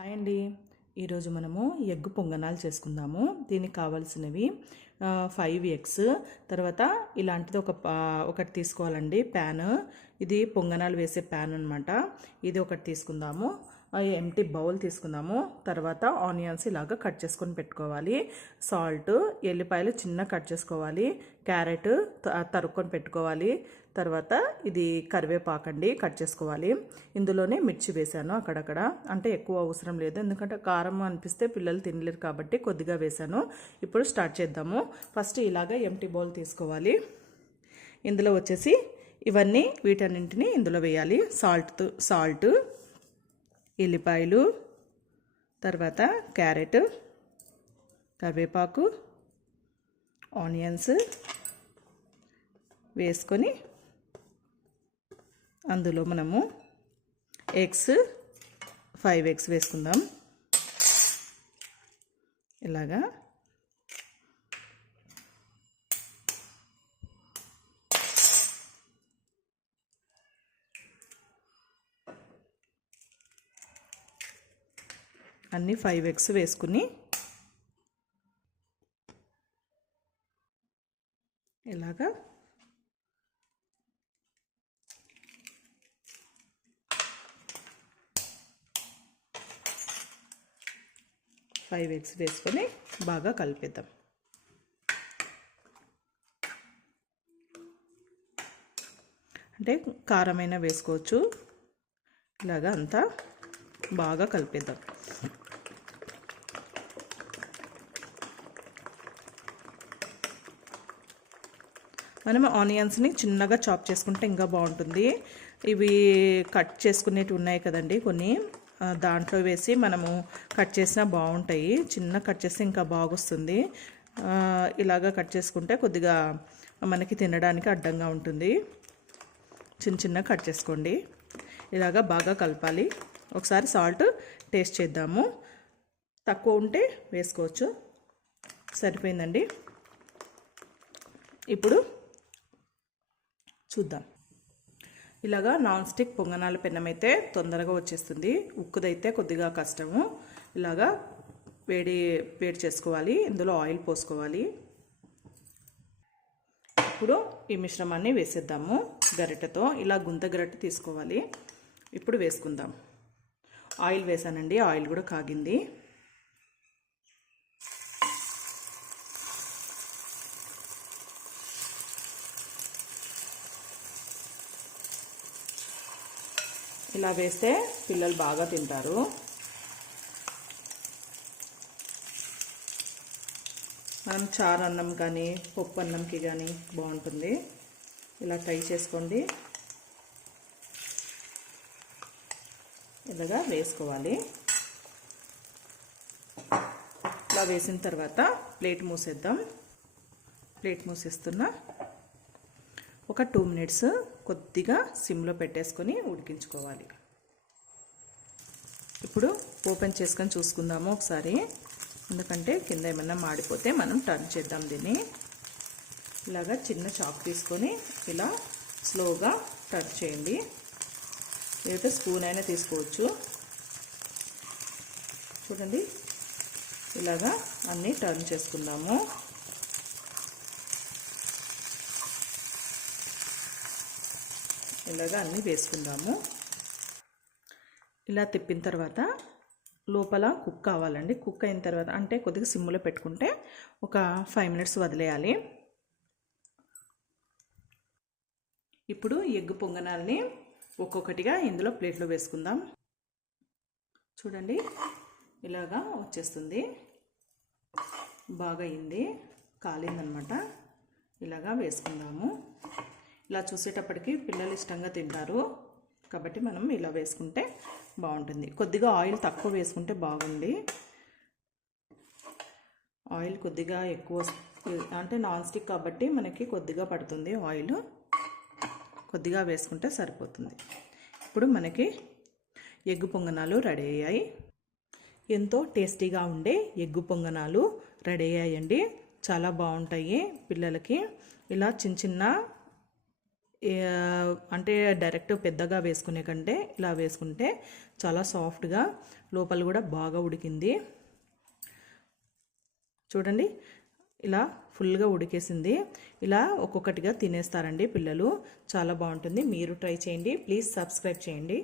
Hi అండి. ఈరోజు మనము ఎగ్ పొంగనాలు చేసుకుందాము. దీనికి కావాల్సినవి 5 ఎగ్స్, తర్వాత ఇలాంటిది ఒకటి తీసుకోవాలండి ప్యాన్. ఇది పొంగనాలు వేసే ప్యాన్ అనమాట. ఇది ఒకటి తీసుకుందాము. ఎంటీ బౌల్ తీసుకుందాము. తర్వాత ఆనియన్స్ ఇలాగా కట్ చేసుకొని పెట్టుకోవాలి. సాల్ట్, ఎల్లిపాయలు చిన్న కట్ చేసుకోవాలి. క్యారెట్ తరుక్కొని పెట్టుకోవాలి. తర్వాత ఇది కరివేపాకండి కట్ చేసుకోవాలి. ఇందులోనే మిర్చి వేసాను అక్కడక్కడ, అంటే ఎక్కువ అవసరం లేదు ఎందుకంటే కారం అనిపిస్తే పిల్లలు తినలేరు కాబట్టి కొద్దిగా వేసాను. ఇప్పుడు స్టార్ట్ చేద్దాము. ఫస్ట్ ఇలాగా ఎంటీ బౌల్ తీసుకోవాలి. ఇందులో వచ్చేసి ఇవన్నీ వీటన్నింటినీ ఇందులో వేయాలి. సాల్ట్, ఎల్లిపాయలు, తర్వాత క్యారెట్, కరివేపాకు, ఆనియన్స్ వేసుకొని అందులో మనము 5 ఎగ్స్ వేసుకుందాం. ఇలాగా అన్నీ 5 ఎగ్స్ వేసుకుని ఇలాగా ఫైవ్ ఎగ్స్ వేసుకొని బాగా కలిపేద్దాం. అంటే కారమైనా వేసుకోవచ్చు. ఇలాగా అంతా బాగా కలిపేద్దాం. మనం ఆనియన్స్ని చిన్నగా చాప్ చేసుకుంటే ఇంకా బాగుంటుంది. ఇవి కట్ చేసుకునేవి ఉన్నాయి కదండి కొన్ని, దాంట్లో వేసి మనము కట్ చేసినా బాగుంటాయి. చిన్న కట్ చేస్తే ఇంకా బాగొస్తుంది. ఇలాగా కట్ చేసుకుంటే కొద్దిగా మనకి తినడానికి అడ్డంగా ఉంటుంది. చిన్న కట్ చేసుకోండి. ఇలాగా బాగా కలపాలి. ఒకసారి సాల్ట్ టేస్ట్ చేద్దాము. తక్కువ ఉంటే వేసుకోవచ్చు. సరిపోయిందండి. ఇప్పుడు చూద్దాం. ఇలాగా నాన్ స్టిక్ పొంగనాల పెన్నం అయితే తొందరగా వచ్చేస్తుంది. ఉక్కుదైతే కొద్దిగా కష్టము. ఇలాగా వేడి చేసుకోవాలి. ఇందులో ఆయిల్ పోసుకోవాలి. ఇప్పుడు ఈ మిశ్రమాన్ని వేసేద్దాము. గరిటెతో ఇలా గుంత గరిటె తీసుకోవాలి. ఇప్పుడు వేసుకుందాం. ఆయిల్ వేసానండి. ఆయిల్ కూడా కాగింది. ఇలా వేస్తే పిల్లలు బాగా తింటారు. మనం చారు అన్నం కానీ పప్పు అన్నంకి కానీ బాగుంటుంది. ఇలా ట్రై చేసుకోండి. ఇలాగా వేసుకోవాలి. ఇలా వేసిన తర్వాత ప్లేట్ మూసేద్దాం. ప్లేట్ మూసేస్తున్నా. ఒక 2 మినిట్స్ కొద్దిగా సిమ్లో పెట్టేసుకొని ఉడికించుకోవాలి. ఇప్పుడు ఓపెన్ చేసుకొని చూసుకుందాము ఒకసారి. ఎందుకంటే కింద ఏమన్నా మాడిపోతే మనం టర్న్ చేద్దాం దీన్ని. ఇలాగా చిన్న చాక్ తీసుకొని ఇలా స్లోగా టర్న్ చేయండి. లేకపోతే స్పూన్ అయినా తీసుకోవచ్చు. చూడండి, ఇలాగా అన్నీ టర్న్ చేసుకుందాము. ఇలాగా అన్నీ వేసుకుందాము. ఇలా తిప్పిన తర్వాత లోపల కుక్ కావాలండి. కుక్ అయిన తర్వాత అంటే కొద్దిగా సిమ్లో పెట్టుకుంటే ఒక 5 మినిట్స్ వదిలేయాలి. ఇప్పుడు ఎగ్ పొంగనాల్ని ఒక్కొక్కటిగా ఇందులో ప్లేట్లో వేసుకుందాం. చూడండి, ఇలాగా వచ్చేస్తుంది. బాగా అయింది, కాలిందనమాట. ఇలాగా వేసుకుందాము. ఇలా చూసేటప్పటికి పిల్లలు ఇష్టంగా తింటారు కాబట్టి మనం ఇలా వేసుకుంటే బాగుంటుంది. కొద్దిగా ఆయిల్ తక్కువ వేసుకుంటే బాగుంది. ఆయిల్ కొద్దిగా ఎక్కువ, అంటే నాన్ స్టిక్ కాబట్టి మనకి కొద్దిగా పడుతుంది ఆయిల్. కొద్దిగా వేసుకుంటే సరిపోతుంది. ఇప్పుడు మనకి ఎగ్గు పొంగనాలు రెడీ అయ్యాయి. ఎంతో టేస్టీగా ఉండే ఎగ్గు పొంగనాలు రెడీ అయ్యాయండి. చాలా బాగుంటాయి పిల్లలకి. ఇలా చిన్న అంటే డైరెక్ట్ పెద్దగా వేసుకునే కంటే ఇలా వేసుకుంటే చాలా సాఫ్ట్గా లోపల కూడా బాగా ఉడికింది. చూడండి ఇలా ఫుల్గా ఉడికేసింది. ఇలా ఒక్కొక్కటిగా తినేస్తారండి పిల్లలు. చాలా బాగుంటుంది. మీరు ట్రై చేయండి. ప్లీజ్ సబ్స్క్రైబ్ చేయండి.